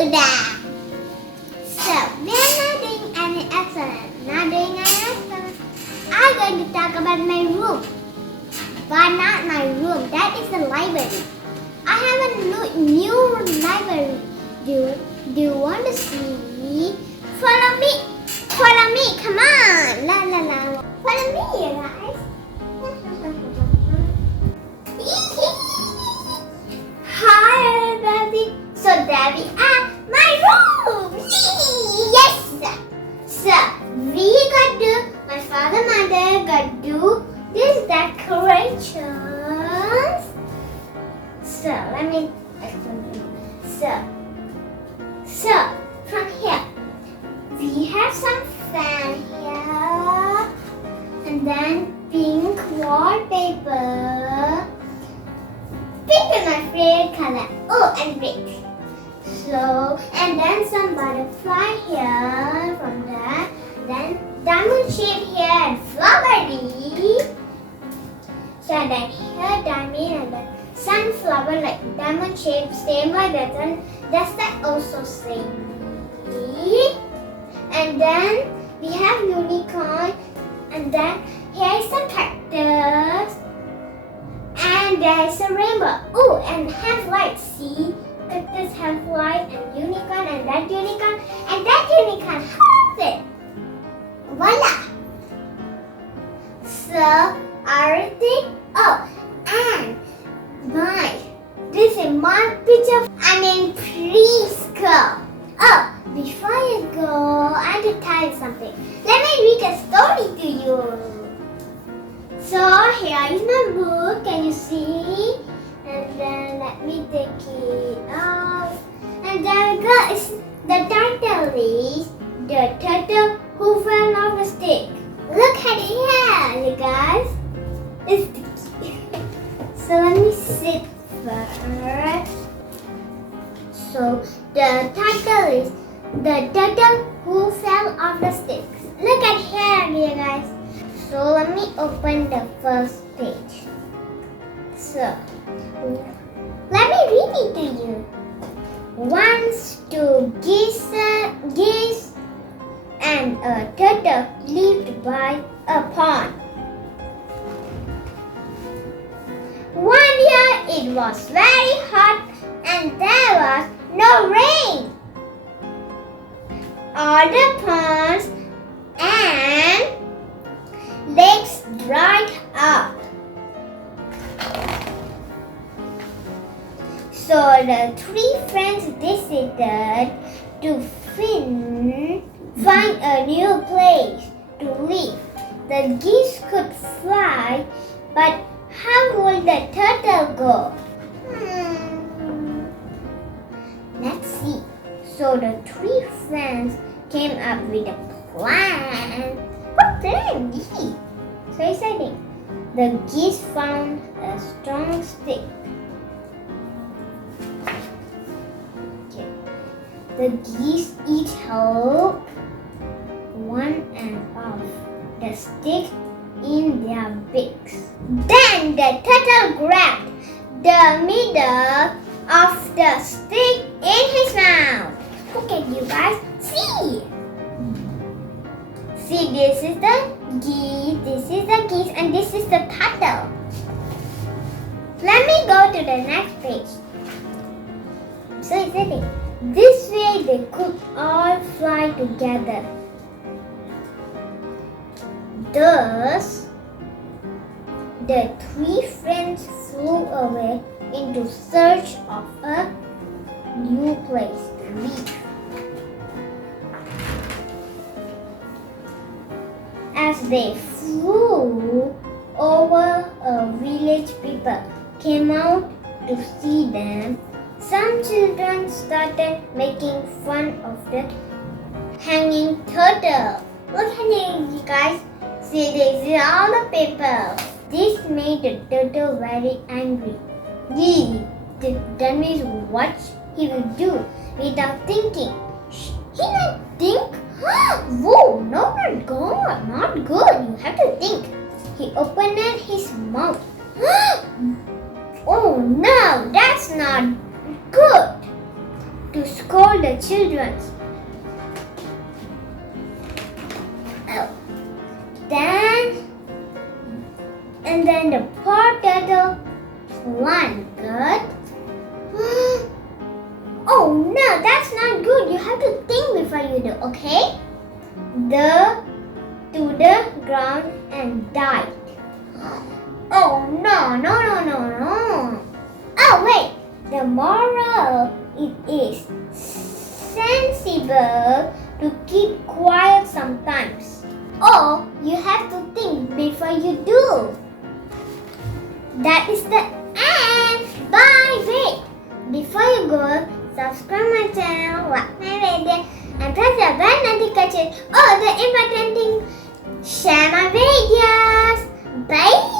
do that. So, we're not doing any experiment. I'm going to talk about my room. But not my room. That is the library. I have a new library. Do you want to see? Follow me. Follow me. Come on. La la la. Follow me, you guys. Hi, everybody. So there we are. My room. Yes. So we got to. My father, mother got to this decorations. So let me explain. So from here we have some fan here, and then pink wallpaper. Pink is my favorite color. Oh, and red. So and then some butterfly here from there. Then diamond shape here and flowery. So then here diamond and then sunflower like diamond shape, same like that one. That's that also same. And then we have unicorn, and then here is a cactus, and there is a rainbow. Oh, and have light. See, cactus have light, and unicorn, and that unicorn, and that unicorn has it. Voila! So everything. Oh, and this is my picture. I'm in preschool. Oh, before I go, I have to tell you something. Let me read a story to you. So here is my book. Can you see? And then let me take it off. And there we go. The title is The Turtle Who Fell Off the Stick. Look at it here, you guys. It's cute. So let me sit first. So the title is The Turtle Who Fell Off the Sticks. Look at here, you guys. So let me open the first page. So let me read it to you. Once two geese and a turtle lived by a pond. One year it was very hot and there was no rain. All the ponds and lakes dried up. So the three friends decided to find a new place to live. The geese could fly, but how would the turtle go? Let's see. So the three friends came up with a plan. What plan? Gee, so exciting. The geese found a strong stick. Okay. The geese each held one end of the stick in their beaks. Then the turtle grabbed the middle of the stick in his mouth. Look at you guys. See, this is the geese, and this is the turtle. Let me go to the next page. So exciting. This way they could all fly together. Thus, the three friends flew away into search of a new place to live. As they flew over a village, people came out to see them. Some children started making fun of the hanging turtle. Look at it, you guys. See, this is all the paper. This made the turtle very angry. That means what he will do without thinking. He not think? Whoa, no, not good. You have to think. He opened his mouth. Oh no, that's not good. to scold the children. Oh. Then the poor turtle, one good. Oh no, that's not good. You have to think before you do, okay? To the ground and died. Oh no. Oh wait, the moral it is sensible to keep quiet sometimes. Or you have to think before you do. That is the end. Bye. Wait. Before you go, subscribe my channel, like my video, and press the bell notification. Oh, the important thing, share my videos. Bye.